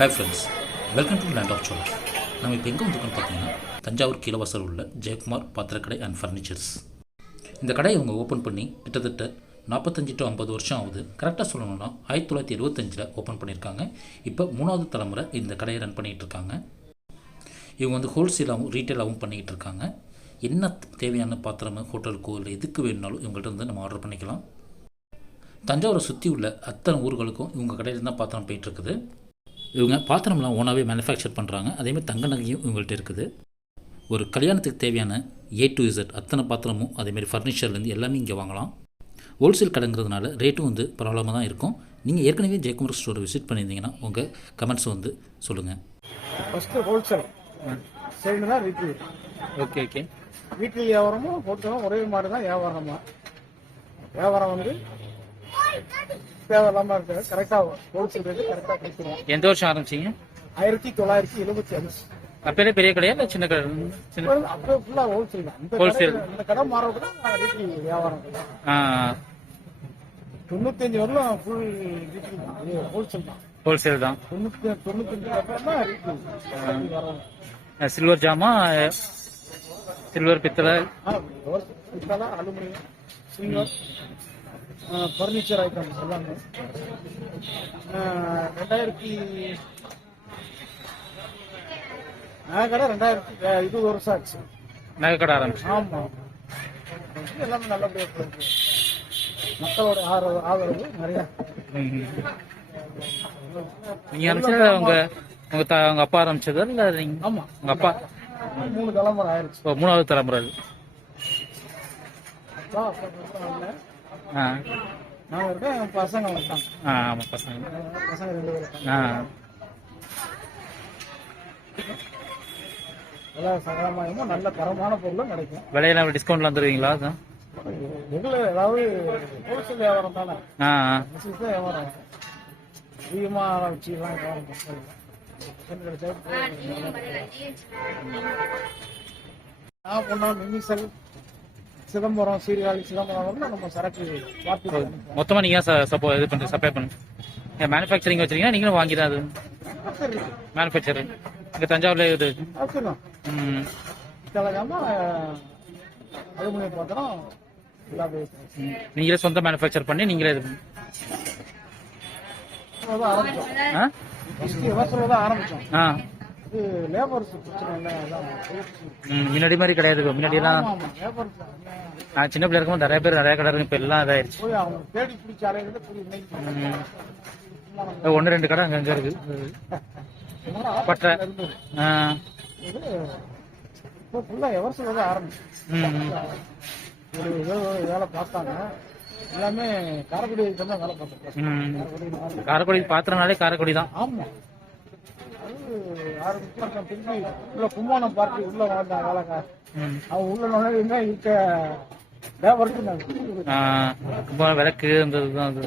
Hi friends, welcome to land of Cholar. நம்ம இப்போ எங்கே வந்துருக்கோன்னு பார்த்தீங்கன்னா தஞ்சாவூர் கீழவாசல் உள்ள ஜெயக்குமார் பாத்திரக்கடை அண்ட் ஃபர்னிச்சர்ஸ். இந்த கடையை இவங்க ஓப்பன் பண்ணி கிட்டத்தட்ட 45 to 50 வருஷம் ஆகுது. கரெக்டாக சொல்லணும்னா 1975 ஓப்பன் பண்ணியிருக்காங்க. இப்போ 3வது தலைமுறை இந்த கடையை ரன் பண்ணிகிட்டு இருக்காங்க. இவங்க வந்து ஹோல்சேலாகவும் ரீட்டெயிலாகவும் பண்ணிக்கிட்டு இருக்காங்க. என்ன தேவையான பாத்திரம் ஹோட்டலுக்கோ இல்லை எதுக்கு வேணுனாலும் இவங்கள்ட்ட வந்து நம்ம ஆர்டர் பண்ணிக்கலாம். தஞ்சாவூரை சுற்றி உள்ள அத்தனை ஊர்களுக்கும் இவங்க கடையில் தான் பாத்திரம் போயிட்டுருக்குது. இவங்க பாத்திரம்லாம் ஓனாகவே மேனுஃபேக்சர் பண்ணுறாங்க. அதேமாதிரி தங்க நகையும் இவங்கள்ட்ட இருக்குது. ஒரு கல்யாணத்துக்கு தேவையான A to Z அத்தனை பாத்திரமும் அதேமாதிரி ஃபர்னிச்சர்லேருந்து எல்லாமே இங்கே வாங்கலாம். ஹோல்சேல் கடைங்கிறதுனால ரேட்டும் வந்து பரவாயில்லாமல் தான் இருக்கும். நீங்கள் ஏற்கனவே ஜெயக்குமார் ஸ்டோரை விசிட் பண்ணியிருந்தீங்கன்னா உங்கள் கமெண்ட்ஸ் வந்து சொல்லுங்கள். ஃபஸ்ட்டு ஹோல்சேல் சரின்னு தான் ரீட்டைல். Okay okay. ரீட்டைல் வியாபாரமும் ஹோல்சேலும் ஒரே மாதிரி தான் வியாபாரம் வந்து தேவையில்லாமல் இருக்குது. கரெக்டாக ஹோல்சேல் ரேட்டு கரெக்டாக கொடுத்துருவோம். எந்த வருஷம் ஆரம்பிச்சிங்க? 1975. அப்போலே பெரிய கடையா இல்லை சின்ன கடை? அப்படியே ஃபுல்லாக ஹோல்சேல் தான். இந்த கடை மாறக்கூட ரீட்டைல் வியாபாரம். 95 வரலாம் ஃபுல் ரீட்டைல் தான், ஹோல்சேல் தான். ஹோல்சேல் தான். 95 அப்புறம் தான் ரீட்டைல் வரும். சில்வர் ஜாமா, சில்வர் பித்தளை, அலுமினியம், சில்வர், ஃபர்னிச்சர் ஐட்டம்ஸ் எல்லாமே. 2020 வருஷம் ஆச்சு நகை கடை ஆரம்பிச்சு. ஆமாம், எல்லாமே நல்லபடியாக போயிருக்கு. மக்களோட ஆதரவு நிறையா. நீங்கள் ஆரம்பிச்சது உங்கள் அப்பா ஆரம்பிச்சதா இல்லை நீங்கள்? ஆமாம், உங்கள் அப்பா 3 தலைமுறை ஆயிடுச்சு. இப்போ 3வது தலைமுறை. நான் இருக்கேன், என் பசங்க வந்தாங்க. ஆமாம், பசங்க 2 பேர். எல்லா சகலமாயமும் நல்ல தரமான பொருளும் கிடைக்கும். விலையெல்லாம் டிஸ்கவுண்ட்லாம் தருவீங்களா? ரெகுலர், அதாவது ஹோல்சேல் வியாபாரம் தானே, தான் வியாபாரம். அதிகமாக வச்சுலாம் வியாபாரம் கிடைச்சா நான் பொண்ணா மிமிசல், சிதம்பரம், சீர்காழி, சிதம்பரம் நம்ம சரக்கு பார்த்து மொத்தமாக நீங்கள் இது பண்ணுறது சப்ளை பண்ணுங்க. மேனுஃபேக்சரிங் வச்சுருக்கீங்க, நீங்களும் வாங்கி தான் அது மேனுஃபேக்சர் இங்கே தஞ்சாவூரில் இது அலுமினியம் பாத்திரம் நீங்களே சொந்த மேனுஃபேக்சர் பண்ணி நீங்களே இது ஆரம்பிச்சோம். முன்னாடி மாதிரி கிடையாது. முன்னாடியெல்லாம் நான் சின்ன பிள்ளை இருக்கும்போது நிறைய கடை இருக்கு. இப்போ எல்லாம் இதாயிருச்சு. 1-2 கடை அங்கங்க இருக்கு. பட்டை வேலை பார்த்தாங்க. எல்லாமே காரைக்குடி தான் வேலை பார்த்தேன். காரைக்குடி பாத்திரனாலே காரைக்குடி தான். ஆமா, திருப்பி உள்ள கும்போணம் பார்ட்டி உள்ள வாழ்ந்தாங்க வேலைக்கார. அவங்க உள்ள நுழைவுங்க இருக்க விளக்கு அந்த இதுதான் அது.